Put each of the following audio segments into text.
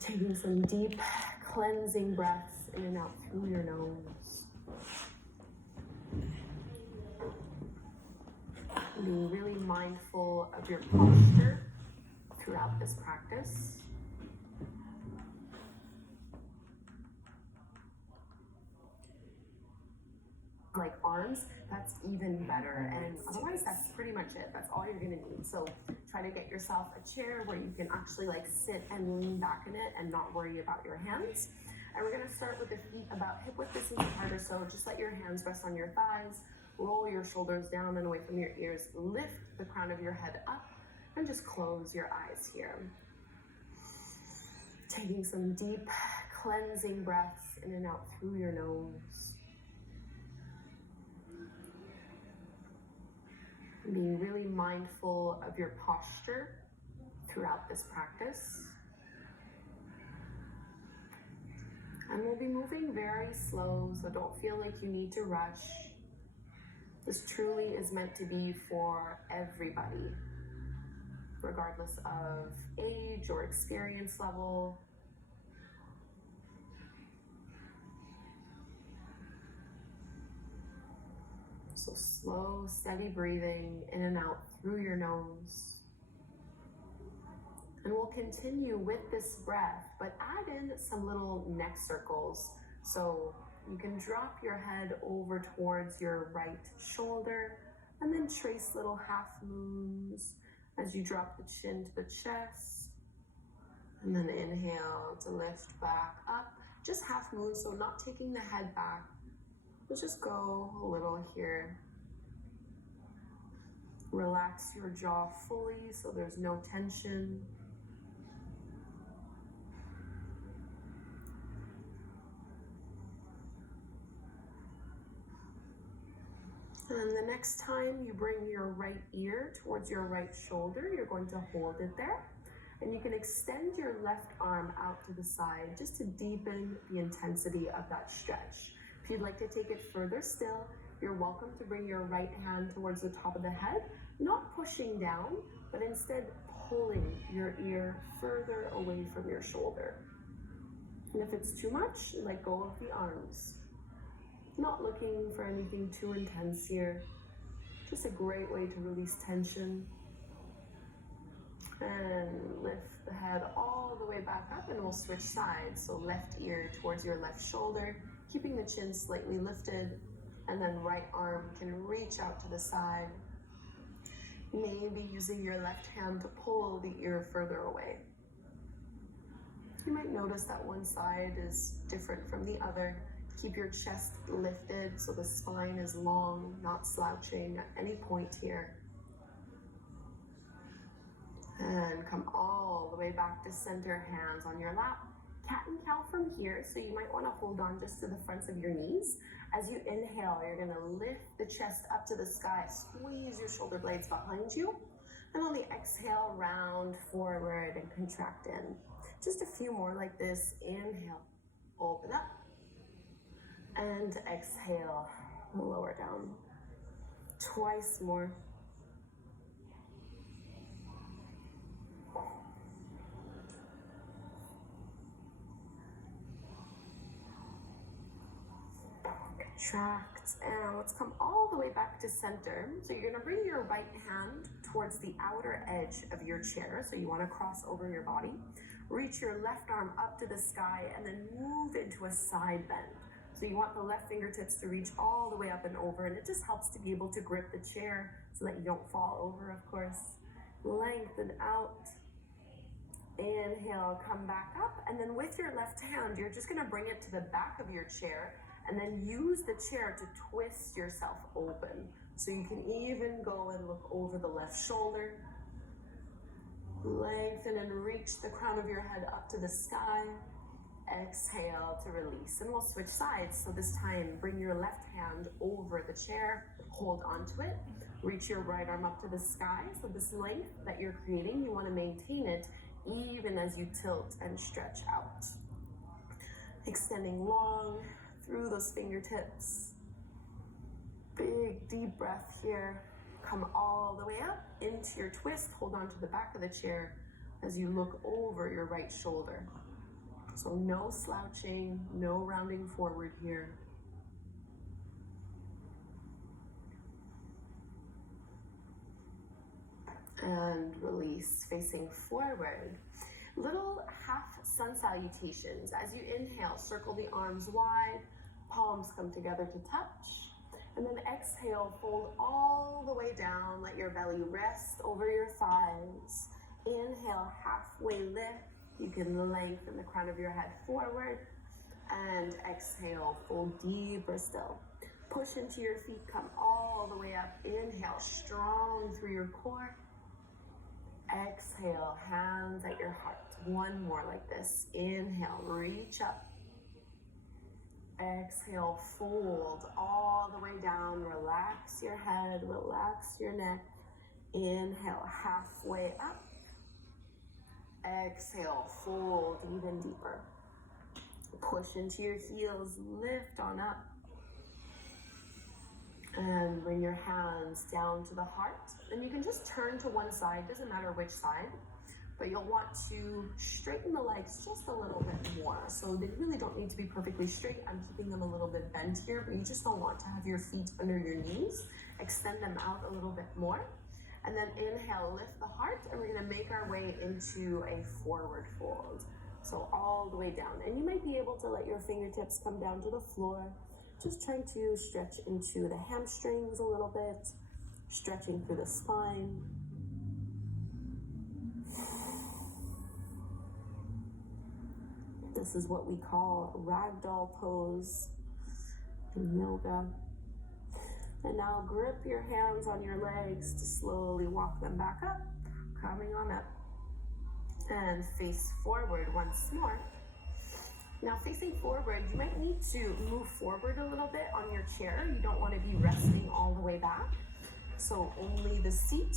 Taking some deep cleansing breaths in and out through your nose. Being really mindful of your posture throughout this practice. Like arms, that's even better. And otherwise, that's pretty much it. That's all you're gonna need. So try to get yourself a chair where you can actually like sit and lean back in it and not worry about your hands. And we're gonna start with the feet about hip width distance apart or so. Just let your hands rest on your thighs. Roll your shoulders down and away from your ears. Lift the crown of your head up and just close your eyes here. Taking some deep cleansing breaths in and out through your nose. Being really mindful of your posture throughout this practice. And we'll be moving very slow, so don't feel like you need to rush. This truly is meant to be for everybody, regardless of age or experience level. So slow, steady breathing in and out through your nose. And we'll continue with this breath, but add in some little neck circles. So you can drop your head over towards your right shoulder and then trace little half moons as you drop the chin to the chest. And then inhale to lift back up. Just half moon, so not taking the head back. Let's just go a little here. Relax your jaw fully so there's no tension. And the next time you bring your right ear towards your right shoulder, you're going to hold it there. And you can extend your left arm out to the side just to deepen the intensity of that stretch. If you'd like to take it further still, you're welcome to bring your right hand towards the top of the head, not pushing down, but instead pulling your ear further away from your shoulder. And if it's too much, let go of the arms. Not looking for anything too intense here. Just a great way to release tension. And lift the head all the way back up and we'll switch sides. So left ear towards your left shoulder, keeping the chin slightly lifted, and then right arm can reach out to the side. Maybe using your left hand to pull the ear further away. You might notice that one side is different from the other. Keep your chest lifted so the spine is long, not slouching at any point here. And come all the way back to center, hands on your lap. Cat and cow from here, so you might want to hold on just to the fronts of your knees. As you inhale, you're going to lift the chest up to the sky, squeeze your shoulder blades behind you, and on the exhale, round forward and contract in. Just a few more like this. Inhale, open up, and exhale, lower down. Twice more. Contract, and let's come all the way back to center. So you're gonna bring your right hand towards the outer edge of your chair. So you wanna cross over your body. Reach your left arm up to the sky and then move into a side bend. So you want the left fingertips to reach all the way up and over, and it just helps to be able to grip the chair so that you don't fall over, of course. Lengthen out. Inhale, come back up, and then with your left hand, you're just gonna bring it to the back of your chair and then use the chair to twist yourself open. So you can even go and look over the left shoulder. Lengthen and reach the crown of your head up to the sky. Exhale to release, and we'll switch sides. So this time, bring your left hand over the chair, hold onto it, reach your right arm up to the sky. So this length that you're creating, you want to maintain it even as you tilt and stretch out. Extending long through those fingertips. Big deep breath here. Come all the way up into your twist. Hold on to the back of the chair as you look over your right shoulder. So no slouching, no rounding forward here. And release, facing forward. Little half sun salutations. As you inhale, circle the arms wide, palms come together to touch. And then exhale, fold all the way down. Let your belly rest over your thighs. Inhale, halfway lift. You can lengthen the crown of your head forward. And exhale, fold deeper still. Push into your feet, come all the way up. Inhale, strong through your core. Exhale, hands at your heart. One more like this. Inhale, reach up. Exhale, fold all the way down. Relax your head, relax your neck. Inhale, halfway up. Exhale, fold even deeper. Push into your heels, lift on up. And bring your hands down to the heart. And you can just turn to one side, doesn't matter which side. But you'll want to straighten the legs just a little bit more. So they really don't need to be perfectly straight. I'm keeping them a little bit bent here, but you just don't want to have your feet under your knees. Extend them out a little bit more. And then inhale, lift the heart, and we're gonna make our way into a forward fold. So all the way down. And you might be able to let your fingertips come down to the floor. Just trying to stretch into the hamstrings a little bit, stretching through the spine. This is what we call ragdoll pose in yoga. And now grip your hands on your legs to slowly walk them back up, coming on up. And face forward once more. Now facing forward, you might need to move forward a little bit on your chair. You don't want to be resting all the way back. So only the seat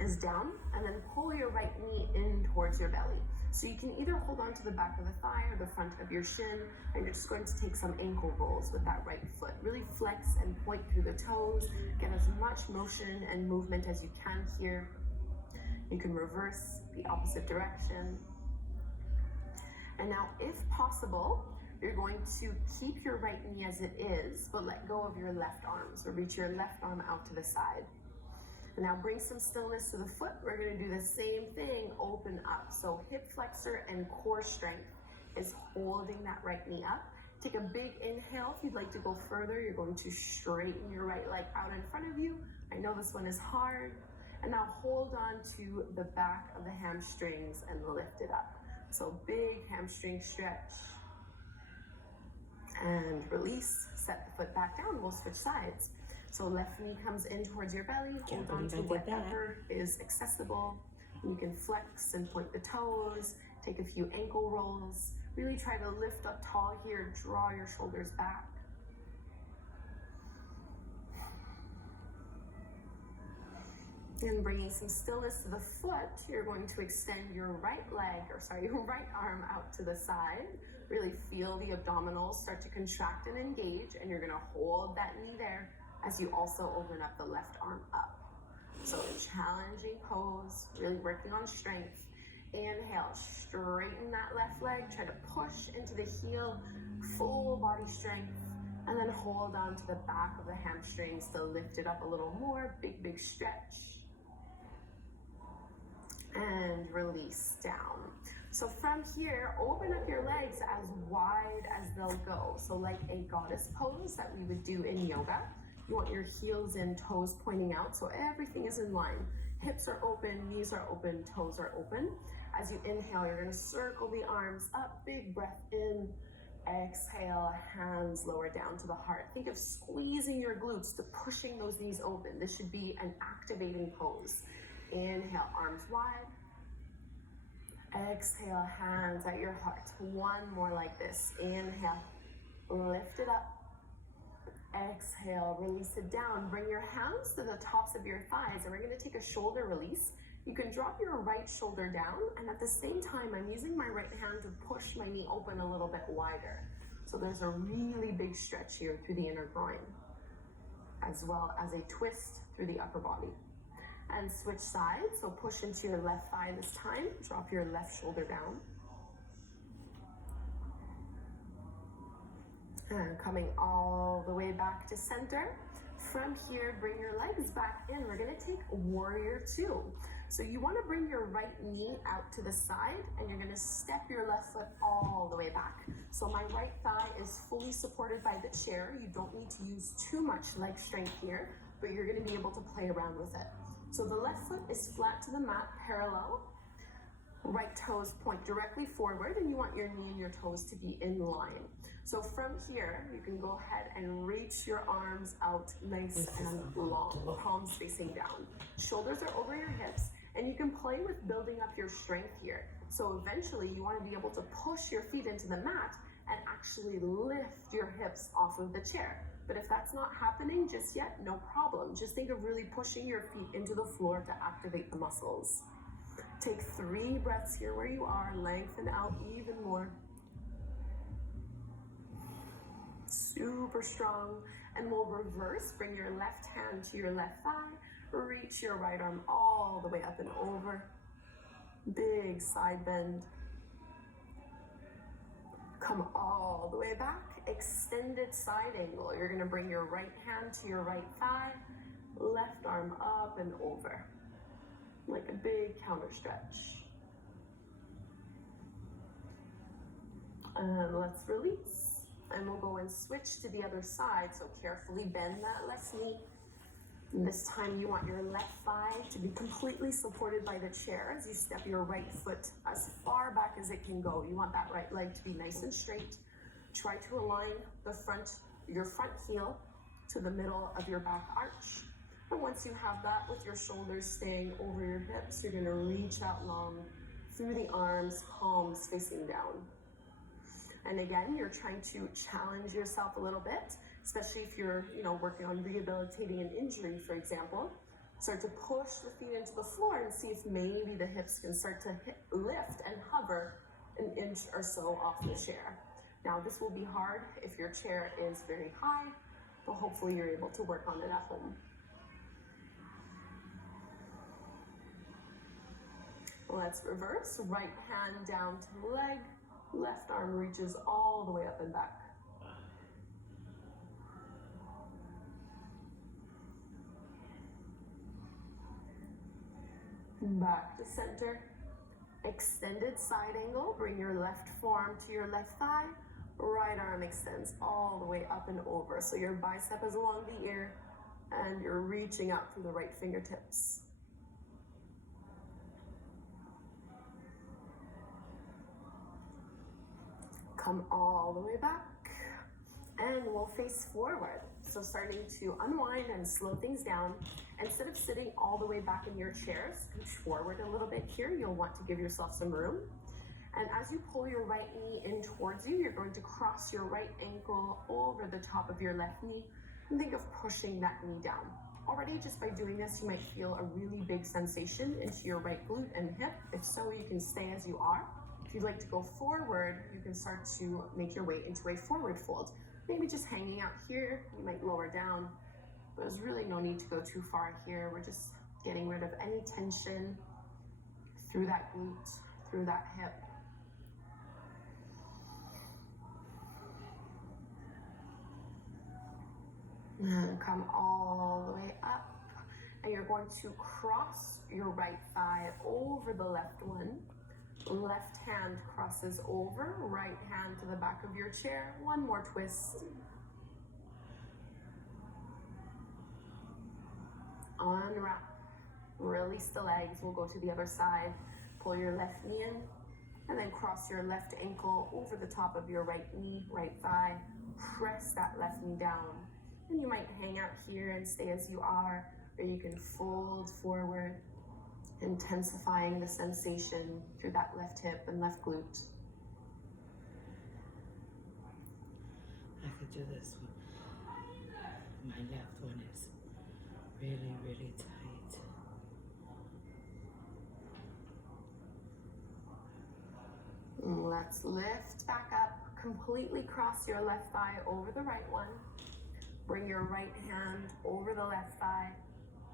is down, and then pull your right knee in towards your belly. So you can either hold on to the back of the thigh or the front of your shin, and you're just going to take some ankle rolls with that right foot. Really flex and point through the toes. Get as much motion and movement as you can here. You can reverse the opposite direction. And now, if possible, you're going to keep your right knee as it is, but let go of your left arm. So reach your left arm out to the side. And now bring some stillness to the foot. We're gonna do the same thing, open up. So hip flexor and core strength is holding that right knee up. Take a big inhale. If you'd like to go further, you're going to straighten your right leg out in front of you. I know this one is hard. And now hold on to the back of the hamstrings and lift it up. So big hamstring stretch. And release, set the foot back down, we'll switch sides. So left knee comes in towards your belly, hold on to whatever is accessible. You can flex and point the toes, take a few ankle rolls. Really try to lift up tall here, draw your shoulders back. And bringing some stillness to the foot, you're going to extend your right arm out to the side. Really feel the abdominals start to contract and engage, and you're gonna hold that knee there as you also open up the left arm up. So challenging pose, really working on strength. Inhale, straighten that left leg, try to push into the heel, full body strength, and then hold on to the back of the hamstrings to lift it up a little more, big stretch. And release down. So from here, open up your legs as wide as they'll go. So like a goddess pose that we would do in yoga. You want your heels in, toes pointing out, so everything is in line. Hips are open, knees are open, toes are open. As you inhale, you're gonna circle the arms up, big breath in. Exhale, hands lower down to the heart. Think of squeezing your glutes to pushing those knees open. This should be an activating pose. Inhale, arms wide. Exhale, hands at your heart. One more like this. Inhale, lift it up. Exhale, release it down. Bring your hands to the tops of your thighs, and we're gonna take a shoulder release. You can drop your right shoulder down, and at the same time, I'm using my right hand to push my knee open a little bit wider. So there's a really big stretch here through the inner groin, as well as a twist through the upper body. And switch sides, so push into your left thigh this time. Drop your left shoulder down. And coming all the way back to center. From here, bring your legs back in. We're gonna take warrior two. So you wanna bring your right knee out to the side and you're gonna step your left foot all the way back. So my right thigh is fully supported by the chair. You don't need to use too much leg strength here, but you're gonna be able to play around with it. So the left foot is flat to the mat, parallel. Right toes point directly forward and you want your knee and your toes to be in line. So from here, you can go ahead and reach your arms out nice and long, palms facing down. Shoulders are over your hips, and you can play with building up your strength here. So eventually, you want to be able to push your feet into the mat and actually lift your hips off of the chair. But if that's not happening just yet, no problem. Just think of really pushing your feet into the floor to activate the muscles. Take 3 breaths here where you are, lengthen out even more. Super strong. And we'll reverse, bring your left hand to your left thigh, reach your right arm all the way up and over. Big side bend. Come all the way back, extended side angle. You're gonna bring your right hand to your right thigh, left arm up and over. Like a big counter stretch. And let's release. And we'll go and switch to the other side. So carefully bend that left knee. And this time you want your left thigh to be completely supported by the chair as you step your right foot as far back as it can go. You want that right leg to be nice and straight. Try to align your front heel to the middle of your back arch. And once you have that with your shoulders staying over your hips, you're gonna reach out long through the arms, palms facing down. And again, you're trying to challenge yourself a little bit, especially if you're, working on rehabilitating an injury, for example. Start to push the feet into the floor and see if maybe the hips can start to lift and hover an inch or so off the chair. Now, this will be hard if your chair is very high, but hopefully you're able to work on it at home. Let's reverse. Right hand down to the leg. Left arm reaches all the way up and back. Back to center. Extended side angle. Bring your left forearm to your left thigh. Right arm extends all the way up and over. So your bicep is along the ear and you're reaching out through the right fingertips. Come all the way back and we'll face forward. So starting to unwind and slow things down. Instead of sitting all the way back in your chair, scooch forward a little bit here. You'll want to give yourself some room. And as you pull your right knee in towards you, you're going to cross your right ankle over the top of your left knee and think of pushing that knee down. Already just by doing this, you might feel a really big sensation into your right glute and hip. If so, you can stay as you are. If you'd like to go forward, you can start to make your way into a forward fold. Maybe just hanging out here, you might lower down. But there's really no need to go too far here. We're just getting rid of any tension through that glute, through that hip. And come all the way up. And you're going to cross your right thigh over the left one. Left hand crosses over, right hand to the back of your chair. One more twist. Unwrap. Release the legs. We'll go to the other side. Pull your left knee in and then cross your left ankle over the top of your right knee, right thigh. Press that left knee down. And you might hang out here and stay as you are, or you can fold forward, intensifying the sensation through that left hip and left glute. I could do this one. My left one is really, really tight. Let's lift back up. Completely cross your left thigh over the right one. Bring your right hand over the left thigh.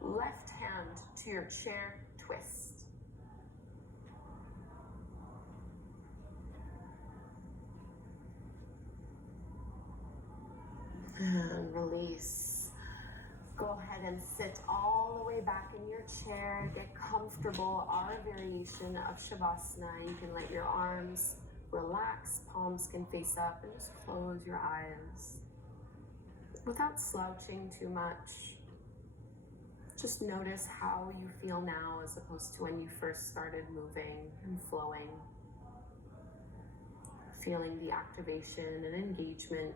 Left hand to your chair, twist. Release. Go ahead and sit all the way back in your chair. Get comfortable. Our variation of Shavasana. You can let your arms relax. Palms can face up and just close your eyes. Without slouching too much. Just notice how you feel now as opposed to when you first started moving and flowing. Feeling the activation and engagement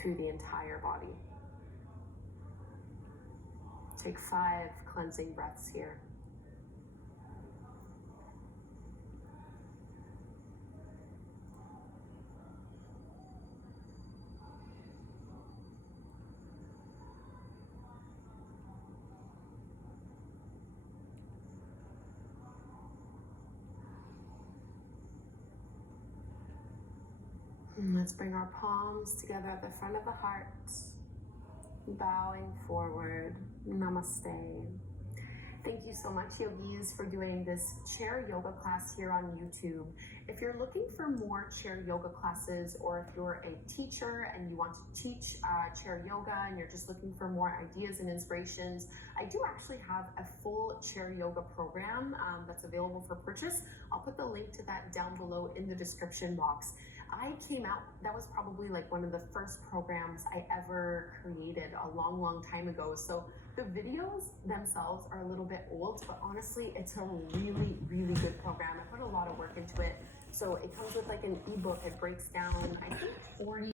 through the entire body. Take 5 cleansing breaths here. And let's bring our palms together at the front of the heart. Bowing forward. Namaste. Thank you so much, yogis, for doing this chair yoga class here on YouTube. If you're looking for more chair yoga classes, or if you're a teacher and you want to teach chair yoga and you're just looking for more ideas and inspirations, I do actually have a full chair yoga program that's available for purchase. I'll put the link to that down below in the description box. I came out, that was probably like one of the first programs I ever created a long time ago. So the videos themselves are a little bit old, but honestly, it's a really good program. I put a lot of work into it. So it comes with like an ebook. It breaks down, I think, 40